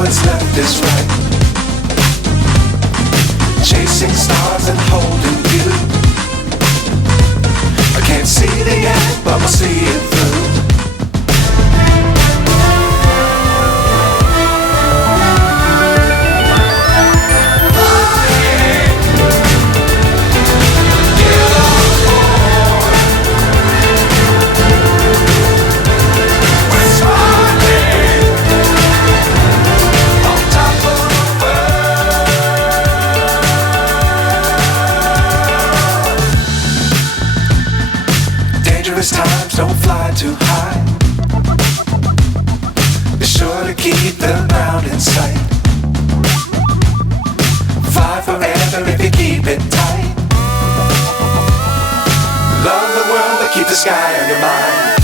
what's left is right. Chasing stars and holding you. I can't see the end, but we'll see it through. Dangerous times, don't fly too high. Be sure to keep the ground in sight. Fly forever if you keep it tight. Love the world, but keep the sky on your mind.